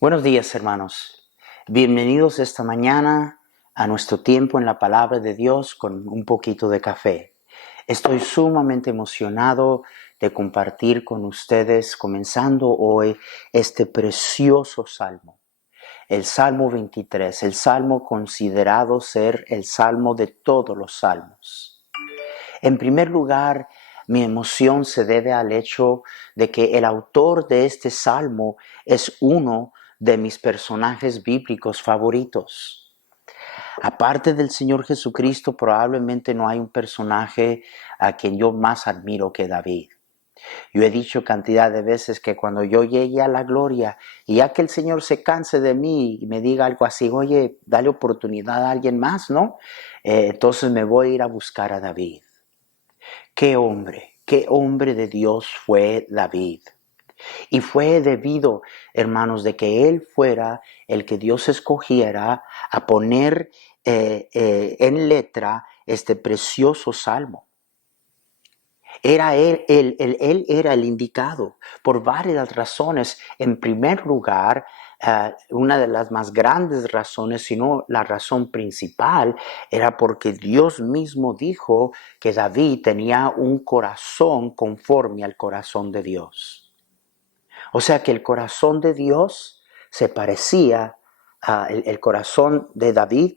Buenos días, hermanos. Bienvenidos esta mañana a nuestro tiempo en la palabra de Dios con un poquito de café. Estoy sumamente emocionado de compartir con ustedes, comenzando hoy, este precioso salmo. El Salmo 23, el salmo considerado ser el salmo de todos los salmos. En primer lugar, mi emoción se debe al hecho de que el autor de este salmo es uno de mis personajes bíblicos favoritos. Aparte del Señor Jesucristo, probablemente no hay un personaje a quien yo más admiro que David. Yo he dicho cantidad de veces que cuando yo llegue a la gloria y ya que el Señor se canse de mí y me diga algo así, oye, dale oportunidad a alguien más, ¿no? Entonces me voy a ir a buscar a David. Qué hombre de Dios fue David. Y fue debido, hermanos, de que él fuera el que Dios escogiera a poner en letra este precioso salmo. Era él era el indicado por varias razones. En primer lugar, una de las más grandes razones, si no la razón principal, era porque Dios mismo dijo que David tenía un corazón conforme al corazón de Dios. O sea que el corazón de Dios se parecía, el corazón de David,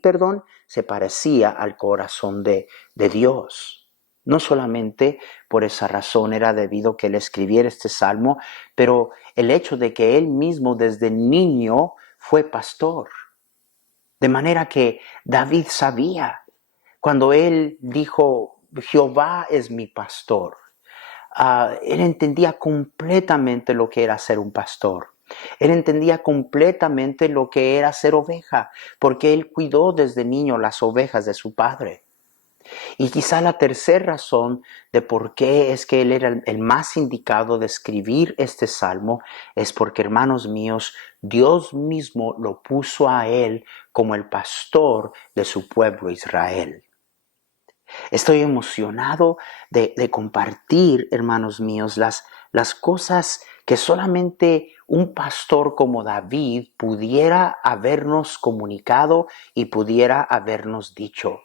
se parecía al corazón de Dios. No solamente por esa razón era debido que él escribiera este salmo, pero el hecho de que él mismo desde niño fue pastor. De manera que David sabía, cuando él dijo, Jehová es mi pastor, él entendía completamente lo que era ser un pastor. Él entendía completamente lo que era ser oveja, porque él cuidó desde niño las ovejas de su padre. Y quizá la tercera razón de por qué es que él era el más indicado de escribir este salmo es porque, hermanos míos, Dios mismo lo puso a él como el pastor de su pueblo Israel. Estoy emocionado de compartir, hermanos míos, las cosas que solamente un pastor como David pudiera habernos comunicado y pudiera habernos dicho.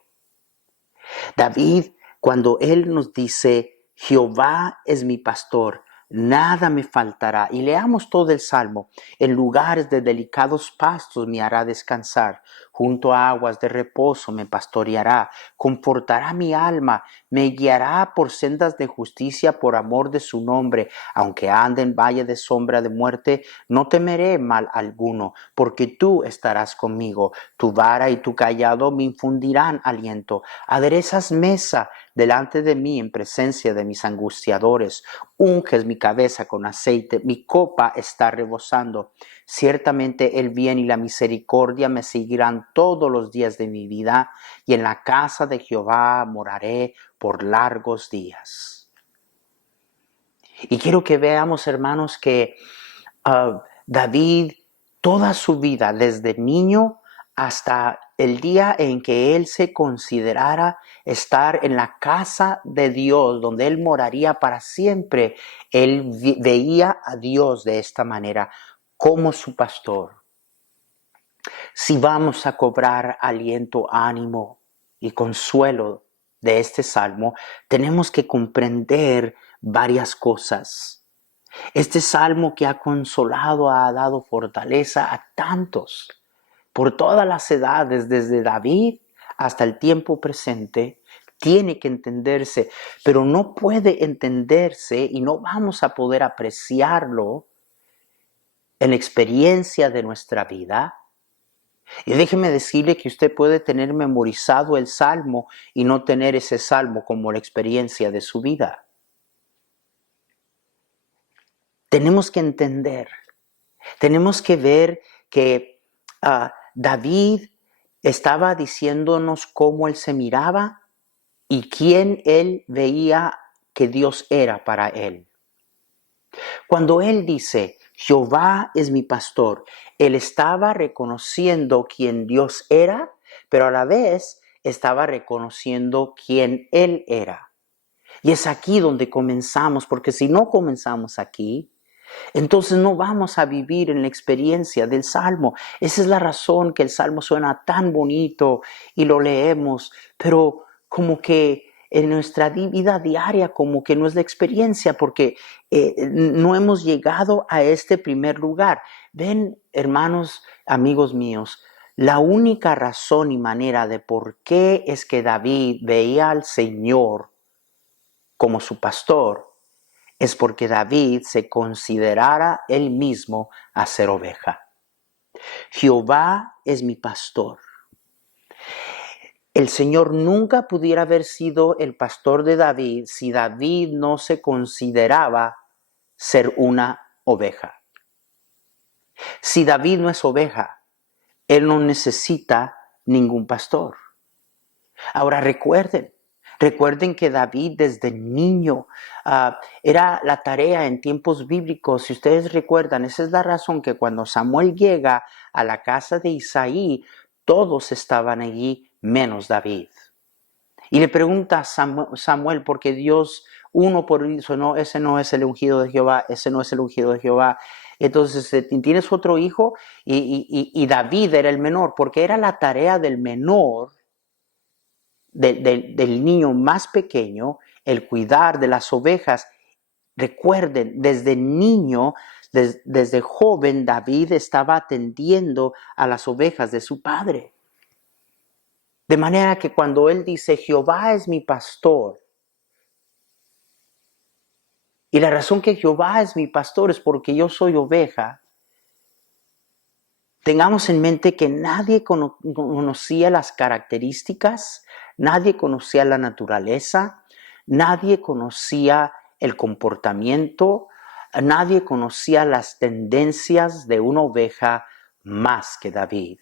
David, cuando él nos dice, Jehová es mi pastor, nada me faltará. Y leamos todo el Salmo. En lugares de delicados pastos me hará descansar. Junto a aguas de reposo me pastoreará. Confortará mi alma. Me guiará por sendas de justicia por amor de su nombre. Aunque ande en valle de sombra de muerte, no temeré mal alguno, porque tú estarás conmigo. Tu vara y tu callado me infundirán aliento. Aderezas mesa delante de mí en presencia de mis angustiadores. Unges mi cabeza con aceite, mi copa está rebosando. Ciertamente el bien y la misericordia me seguirán todos los días de mi vida, y en la casa de Jehová moraré por largos días. Y quiero que veamos, hermanos, que David, toda su vida, desde niño hasta el día en que él se considerara estar en la casa de Dios, donde él moraría para siempre, él veía a Dios de esta manera, como su pastor. Si vamos a cobrar aliento, ánimo y consuelo de este salmo, tenemos que comprender varias cosas. Este salmo que ha consolado, ha dado fortaleza a tantos, por todas las edades, desde David hasta el tiempo presente, tiene que entenderse, pero no puede entenderse y no vamos a poder apreciarlo en la experiencia de nuestra vida. Y déjeme decirle que usted puede tener memorizado el salmo y no tener ese salmo como la experiencia de su vida. Tenemos que entender, tenemos que ver que David estaba diciéndonos cómo él se miraba y quién él veía que Dios era para él. Cuando él dice, Jehová es mi pastor, él estaba reconociendo quién Dios era, pero a la vez estaba reconociendo quién él era. Y es aquí donde comenzamos, porque si no comenzamos aquí, Entonces no vamos a vivir en la experiencia del Salmo. Esa es la razón que el Salmo suena tan bonito y lo leemos, pero como que en nuestra vida diaria como que no es la experiencia porque no hemos llegado a este primer lugar. Ven, hermanos, amigos míos, la única razón y manera de por qué es que David veía al Señor como su pastor es porque David se considerara él mismo a ser oveja. Jehová es mi pastor. El Señor nunca pudiera haber sido el pastor de David si David no se consideraba ser una oveja. Si David no es oveja, él no necesita ningún pastor. Ahora recuerden que David desde niño era la tarea en tiempos bíblicos. Si ustedes recuerdan, esa es la razón que cuando Samuel llega a la casa de Isaí, todos estaban allí menos David. Y le pregunta a Samuel, porque Dios, uno por eso, no, ese no es el ungido de Jehová, ese no es el ungido de Jehová. Entonces, tienes otro hijo y David era el menor, porque era la tarea del menor, del niño más pequeño, el cuidar de las ovejas. Recuerden, desde niño, desde joven, David estaba atendiendo a las ovejas de su padre. De manera que cuando él dice, Jehová es mi pastor, y la razón que Jehová es mi pastor es porque yo soy oveja, tengamos en mente que nadie conocía las características, nadie conocía la naturaleza, nadie conocía el comportamiento, nadie conocía las tendencias de una oveja más que David.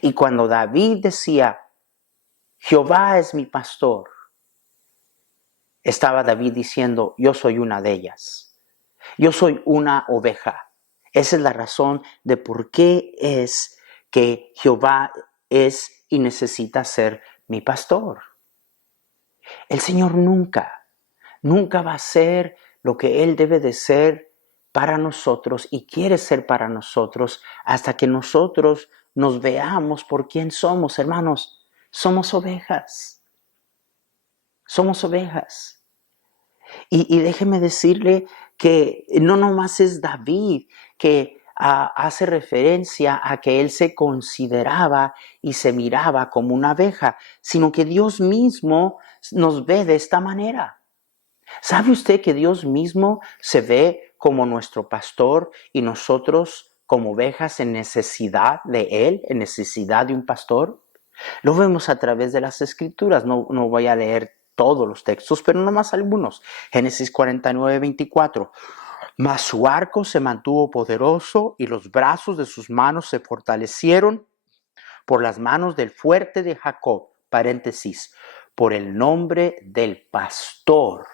Y cuando David decía, Jehová es mi pastor, estaba David diciendo, yo soy una de ellas, yo soy una oveja. Esa es la razón de por qué es que Jehová es y necesita ser mi pastor. El Señor nunca va a ser lo que Él debe de ser para nosotros y quiere ser para nosotros hasta que nosotros nos veamos por quién somos, hermanos. Somos ovejas. Somos ovejas. Y déjeme decirle que no nomás es David que hace referencia a que él se consideraba y se miraba como una oveja, sino que Dios mismo nos ve de esta manera. ¿Sabe usted que Dios mismo se ve como nuestro pastor y nosotros como ovejas en necesidad de Él, en necesidad de un pastor? Lo vemos a través de las Escrituras. No voy a leer todos los textos, pero nomás algunos. Génesis 49:24. Mas su arco se mantuvo poderoso y los brazos de sus manos se fortalecieron por las manos del fuerte de Jacob, paréntesis, por el nombre del pastor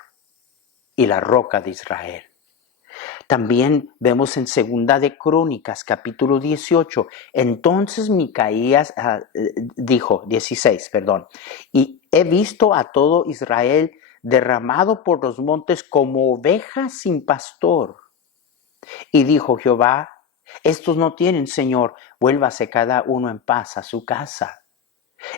y la roca de Israel. También vemos en Segunda de Crónicas, capítulo 18, entonces Micaías dijo, 16, perdón, y he visto a todo Israel derramado por los montes como ovejas sin pastor. Y dijo Jehová, estos no tienen Señor, vuélvase cada uno en paz a su casa.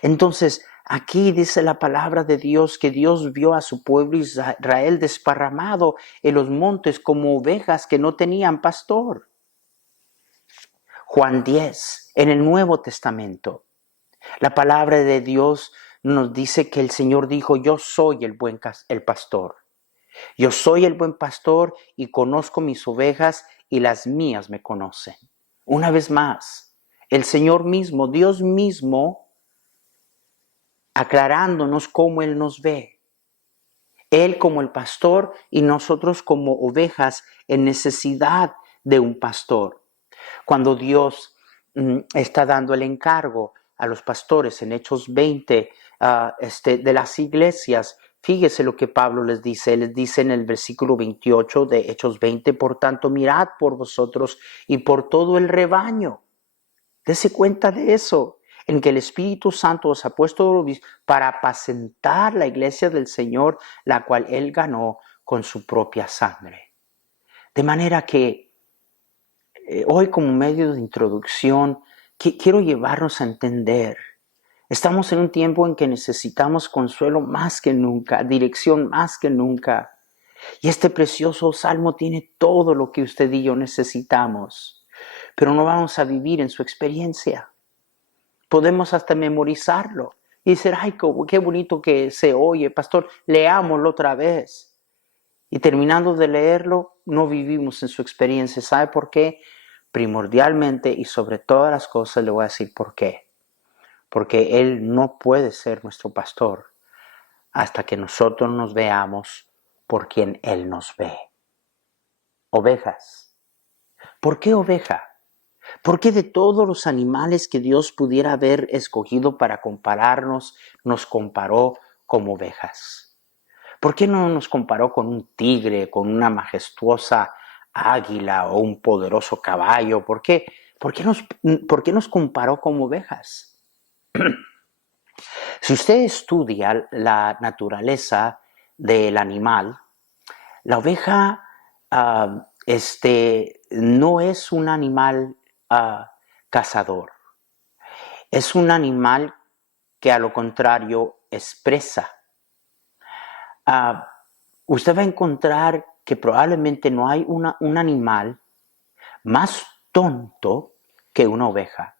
Entonces, aquí dice la palabra de Dios que Dios vio a su pueblo Israel desparramado en los montes como ovejas que no tenían pastor. Juan 10, en el Nuevo Testamento, la palabra de Dios nos dice que el Señor dijo, yo soy el pastor. Yo soy el buen pastor y conozco mis ovejas y las mías me conocen. Una vez más, el Señor mismo, Dios mismo, aclarándonos cómo Él nos ve. Él como el pastor y nosotros como ovejas en necesidad de un pastor. Cuando Dios está dando el encargo a los pastores en Hechos 20 de las iglesias, fíjese lo que Pablo les dice. Él les dice en el versículo 28 de Hechos 20, por tanto mirad por vosotros y por todo el rebaño. Dese cuenta de eso, en que el Espíritu Santo os ha puesto para apacentar la iglesia del Señor, la cual Él ganó con su propia sangre. De manera que hoy, como medio de introducción, quiero llevarnos a entender. Estamos en un tiempo en que necesitamos consuelo más que nunca, dirección más que nunca. Y este precioso salmo tiene todo lo que usted y yo necesitamos, pero no vamos a vivir en su experiencia. Podemos hasta memorizarlo y decir, ay, qué bonito que se oye, pastor, leámoslo otra vez. Y terminando de leerlo, no vivimos en su experiencia. ¿Sabe por qué? Primordialmente y sobre todas las cosas le voy a decir por qué. Porque Él no puede ser nuestro pastor hasta que nosotros nos veamos por quien Él nos ve. Ovejas. ¿Por qué oveja? ¿Por qué de todos los animales que Dios pudiera haber escogido para compararnos, nos comparó como ovejas? ¿Por qué no nos comparó con un tigre, con una majestuosa águila o un poderoso caballo? ¿Por qué nos comparó como ovejas? Si usted estudia la naturaleza del animal, la oveja no es un animal cazador. Es un animal que a lo contrario expresa. Usted va a encontrar que probablemente no hay un animal más tonto que una oveja.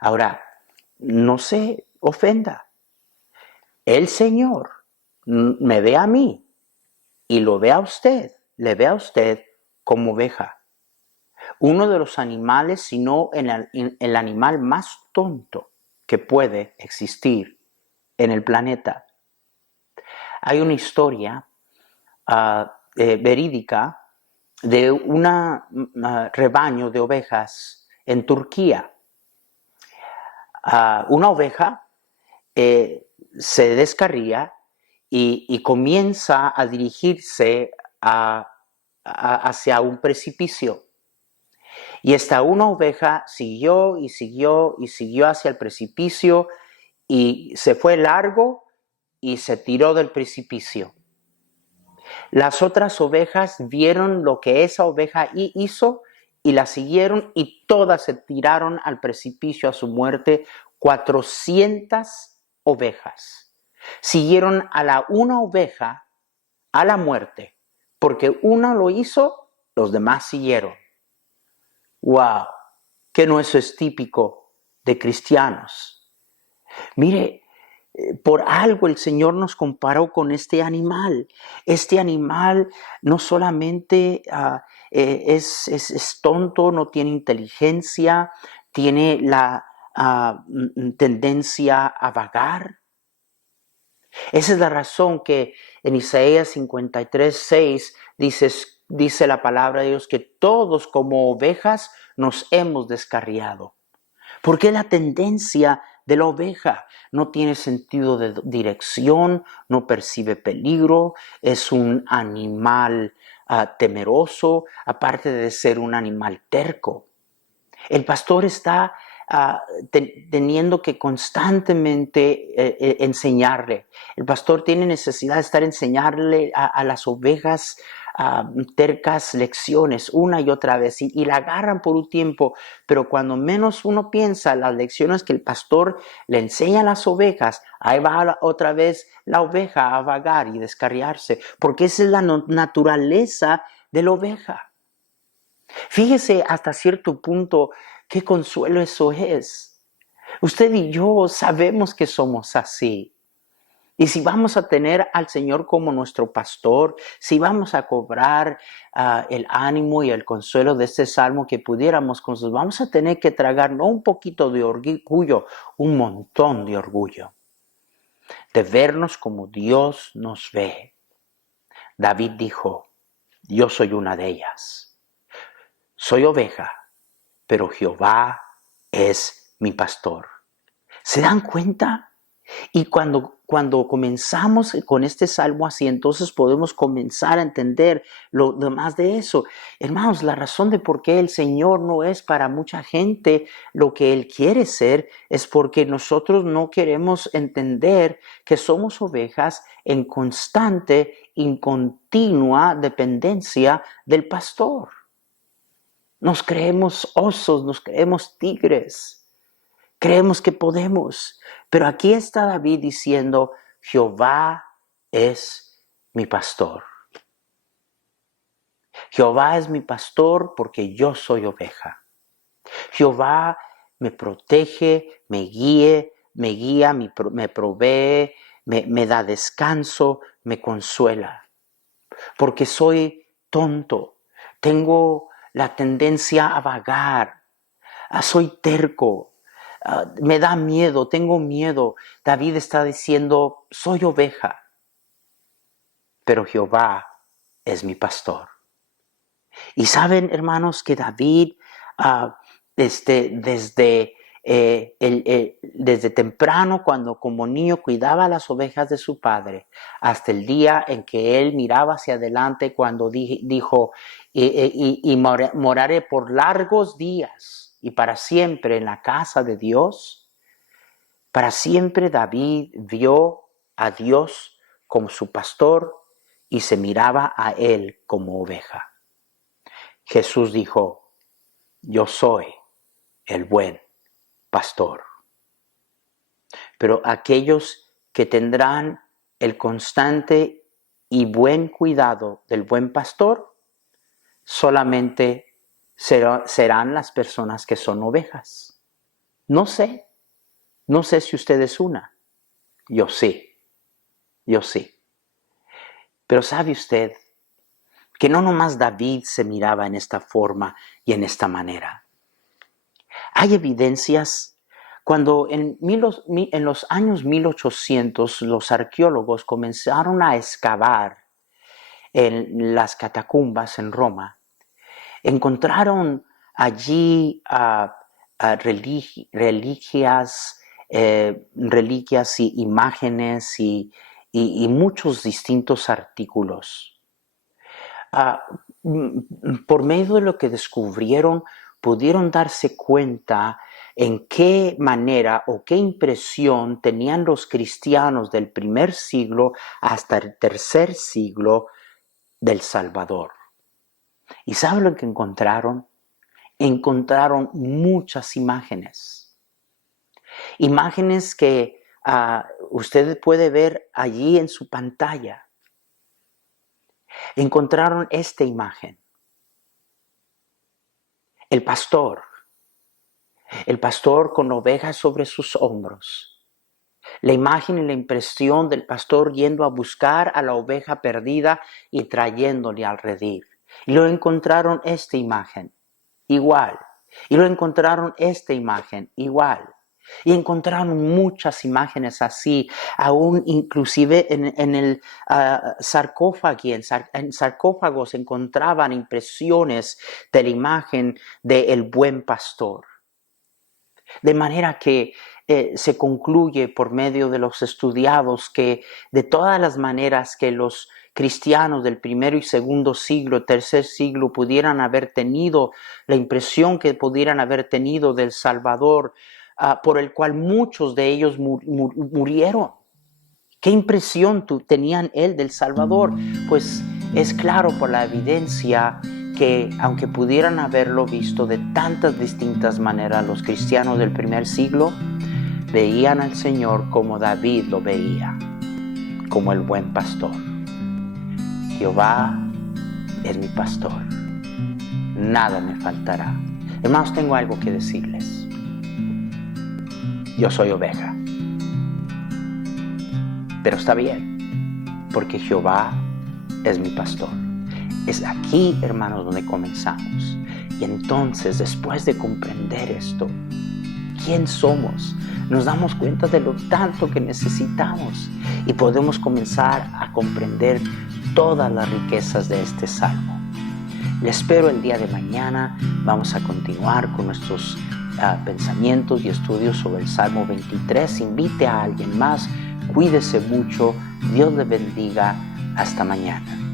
Ahora, no se ofenda. El Señor me ve a mí y lo ve a usted, le ve a usted como oveja. Uno de los animales, si no el animal más tonto que puede existir en el planeta. Hay una historia verídica de un rebaño de ovejas en Turquía. Una oveja se descarría y comienza a dirigirse hacia un precipicio. Y esta una oveja siguió y siguió y siguió hacia el precipicio y se fue largo y se tiró del precipicio. Las otras ovejas vieron lo que esa oveja hizo y la siguieron y todas se tiraron al precipicio a su muerte. 400 ovejas siguieron a una oveja a la muerte, porque una lo hizo, los demás siguieron. ¡Wow! Que no eso es típico de cristianos. Mire, por algo el Señor nos comparó con este animal. Este animal no solamente es tonto, no tiene inteligencia, tiene la tendencia a vagar. Esa es la razón que en Isaías 53:6 dice la palabra de Dios que todos como ovejas nos hemos descarriado. Porque la tendencia de la oveja no tiene sentido de dirección, no percibe peligro, es un animal temeroso, aparte de ser un animal terco. El pastor está teniendo que constantemente enseñarle. El pastor tiene necesidad de estar enseñarle a las ovejas tercas lecciones una y otra vez y la agarran por un tiempo, pero cuando menos uno piensa las lecciones que el pastor le enseña a las ovejas, ahí va otra vez la oveja a vagar y descarriarse, porque esa es la naturaleza de la oveja. Fíjese hasta cierto punto qué consuelo eso es. Usted y yo sabemos que somos así. Y si vamos a tener al Señor como nuestro pastor, si vamos a cobrar el ánimo y el consuelo de este salmo que pudiéramos construir, vamos a tener que tragar no un poquito de orgullo, un montón de orgullo. De vernos como Dios nos ve. David dijo, yo soy una de ellas. Soy oveja, pero Jehová es mi pastor. ¿Se dan cuenta? Y cuando cuando comenzamos con este salmo así, entonces podemos comenzar a entender lo demás de eso. Hermanos, la razón de por qué el Señor no es para mucha gente lo que Él quiere ser es porque nosotros no queremos entender que somos ovejas en constante y continua dependencia del pastor. Nos creemos osos, nos creemos tigres. Creemos que podemos, pero aquí está David diciendo, Jehová es mi pastor. Jehová es mi pastor porque yo soy oveja. Jehová me protege, me guía, me provee, me da descanso, me consuela. Porque soy tonto, tengo la tendencia a vagar, soy terco. Me da miedo, tengo miedo. David está diciendo, soy oveja, pero Jehová es mi pastor. Y saben, hermanos, que David desde temprano, cuando como niño cuidaba las ovejas de su padre, hasta el día en que él miraba hacia adelante cuando dijo, moraré por largos días y para siempre en la casa de Dios. Para siempre David vio a Dios como su pastor y se miraba a él como oveja. Jesús dijo, yo soy el buen pastor. Pero aquellos que tendrán el constante y buen cuidado del buen pastor, solamente serán las personas que son ovejas. No sé si usted es una. Yo sí. Pero ¿sabe usted que no nomás David se miraba en esta forma y en esta manera? Hay evidencias cuando en los años 1800 los arqueólogos comenzaron a excavar en las catacumbas en Roma. Encontraron allí reliquias y imágenes y muchos distintos artículos. Por medio de lo que descubrieron, pudieron darse cuenta en qué manera o qué impresión tenían los cristianos del primer siglo hasta el tercer siglo del Salvador. ¿Y saben lo que encontraron? Encontraron muchas imágenes. Imágenes que usted puede ver allí en su pantalla. Encontraron esta imagen. El pastor con ovejas sobre sus hombros. La imagen y la impresión del pastor yendo a buscar a la oveja perdida y trayéndole al redil. Y luego encontraron esta imagen, igual. Y luego encontraron esta imagen, igual. Y encontraron muchas imágenes así, aún inclusive en el sarcófago, en sarcófagos encontraban impresiones de la imagen del buen pastor. De manera que se concluye por medio de los estudiados que de todas las maneras que los cristianos del primero y segundo siglo, tercer siglo pudieran haber tenido la impresión que pudieran haber tenido del Salvador, por el cual muchos de ellos murieron. ¿Qué impresión tenían él del Salvador? Pues es claro por la evidencia que aunque pudieran haberlo visto de tantas distintas maneras, los cristianos del primer siglo veían al Señor como David lo veía, como el buen pastor. Jehová es mi pastor, nada me faltará. Hermanos, tengo algo que decirles. Yo soy oveja, pero está bien, porque Jehová es mi pastor. Es aquí, hermanos, donde comenzamos. Y entonces, después de comprender esto, ¿quién somos? Nos damos cuenta de lo tanto que necesitamos y podemos comenzar a comprender todas las riquezas de este salmo. Les espero el día de mañana. Vamos a continuar con nuestros pensamientos y estudios sobre el Salmo 23. Invite a alguien más, Cuídese mucho. Dios le bendiga. Hasta mañana.